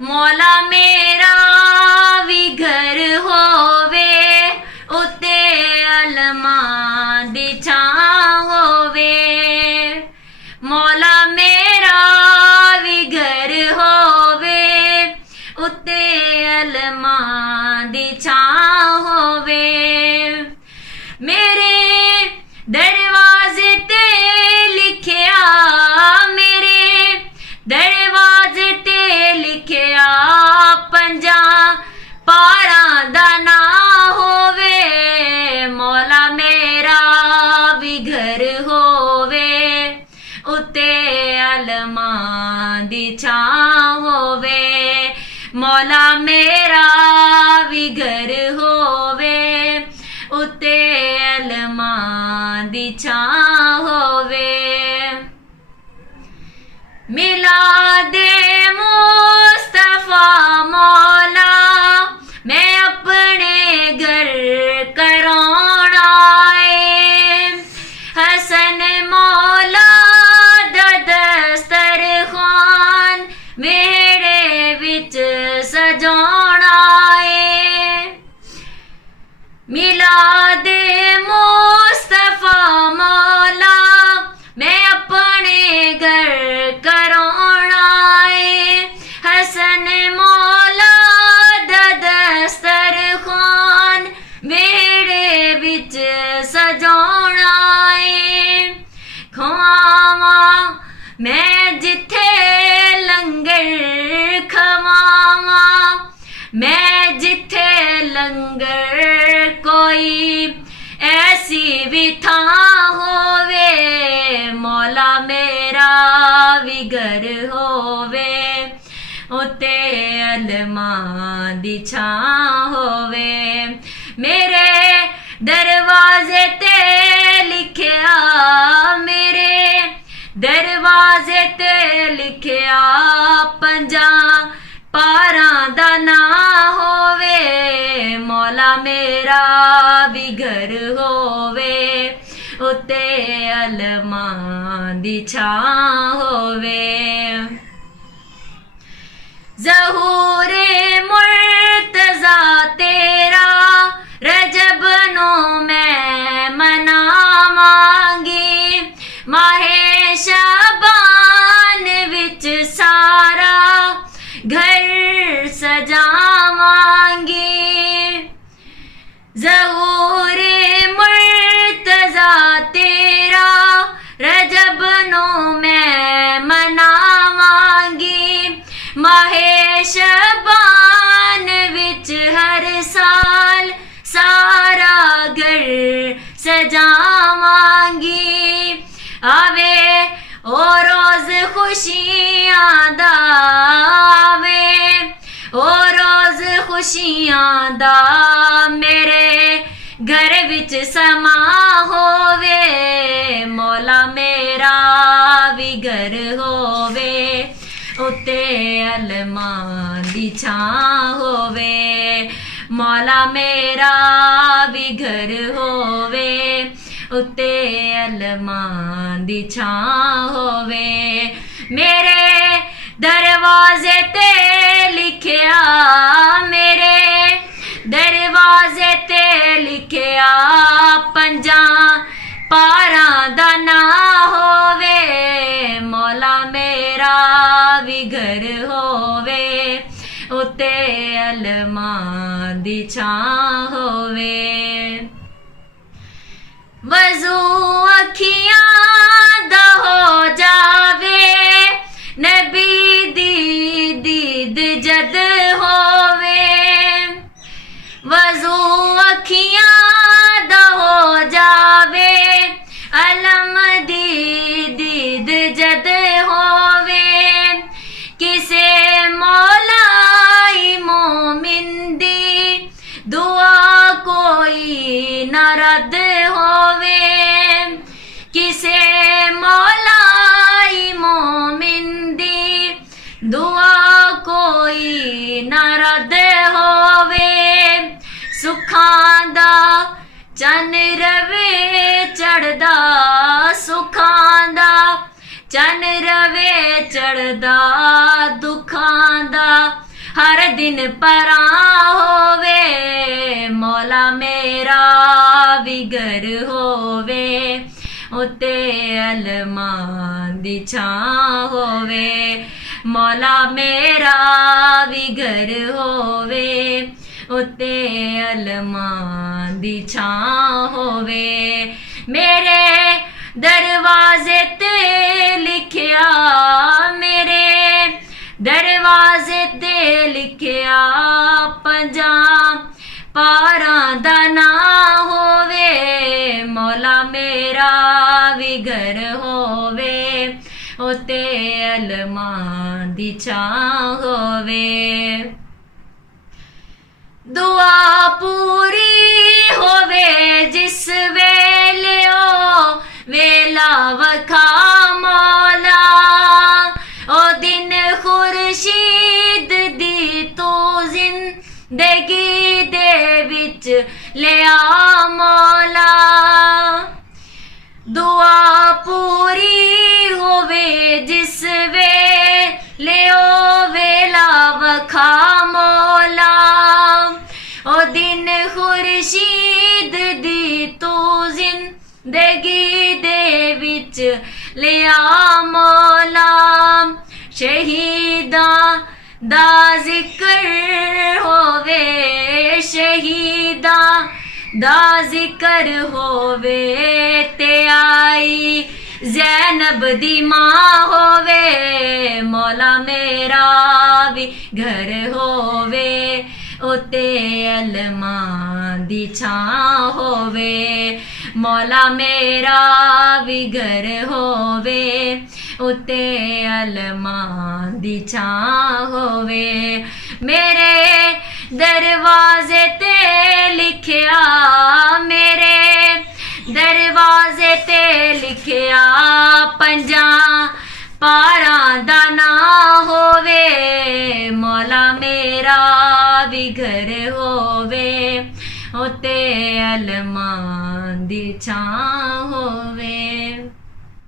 मौला मेरा भी घर होवे उत्ते अलमां दी छां होवे। मौला मेरा भी घर होवे उत्ते अलमां दी छां होवे। मेरे दरवाजे ते लिखिया, मेरे दरवाजे ते लिखिया पंजा पारां दा ना होवे। मौला मेरा भी घर होवे उत्ते अलमां दी छां होवे। मौला मेरा भी घर होवे उत्ते अलमां दी छां होवे। मिलादे मुस्तफा मौला मैं अपने घर करौना है। हसन मौला दा दस्तरखान मेरे विच सजाना है। मिलादे मुस्तफा मौला मैं अपने घर करौना है। हसन मौला दा दस्तरखान मेरे विच सजाना है। खवावा मैं जिथे लंगर खवावा, मैं जिथे लंगर कोई ऐसी भी थां होवे। मौला मेरा भी घर होवे उत्ते अलमां दी छां होवे। मेरे दरवाजे ते लिखिया, मेरे दरवाजे ते लिखिया पंजा पारां दा ना होवे। मौला मेरा भी घर होवे उत्ते अलमां दी छां होवे। ज़हूरे मुर्तज़ा तेरा रजब नो मैं मनावांगी। माहे शाबान विच सारा घर सजावांगी। ज़हूरे मुर्तज़ा तेरा रजब नो मैं मनावांगी। माहे शाबान विच हर साल सारा घर सजावांगी। आवे ओ रोज खुशियां दा, आवे ओ रोज खुशियां दा मेरे घर विच समा होवे। मौला मेरा भी घर होवे उत्ते अलमां दी छां होवे। मौला मेरा भी घर होवे उत्ते अलमां दी छां होवे। मेरे दरवाजे ते लिखिया, मेरे दरवाजे ते लिखिया पंजा पारां दा ना होवे। मौला मेरा भी घर होवे उत्ते अलमां दी छां होवे। वज़ू अखियां दा हो जावे नबी दी दीद जद होवे। वज़ू अखियां दा हो जावे अलम दी दीद जद होवे। किसे मौलाई मोमिन दी दुआ कोई न रद होवे। किसे मौलाई मोमिन दी दुआ कोई न रद होवे। सुखां दा चन रवे चढ़दा, सुखां दा चन रवे चढ़दा दुखां दा दिन परा होवे मौला मेरा भी घर होवे उत्ते अलमां दी छां होवे मौला मेरा भी घर होवे उत्ते अलमां दी छां होवे मेरे दरवाजे ते लिखिया मेरे दरवाजे ते लिखिया पंजां पारां दा नां होवे मौला मेरा भी घर होवे उत्ते अलमां दी छां होवे दुआ पूरी होवे जिस वेले ओ वेला वखा मौला ओ दिन खुर्शीद दी तू जिंदगी दे विच लिया मौला दुआ पूरी होवे जिस वेले ओ वेला वखा मौला ओ दिन खुर्शीद दी तू जिंदगी दे विच लिया मौला शहीदां दा जिक्र होवे शहीदां दा जिक्र होवे ते आई ज़ैनब दी मां होवे मौला मेरा भी घर होवे उत्ते अलमां दी छां होवे मौला मेरा भी घर होवे उत्ते अलमां दी छां होवे मेरे दरवाजे ते लिखिया मेरे दरवाजे ते लिखिया पंजां पारां दा नां होवे मौला मेरा भी घर होवे उत्ते अलमां दी छां होवे।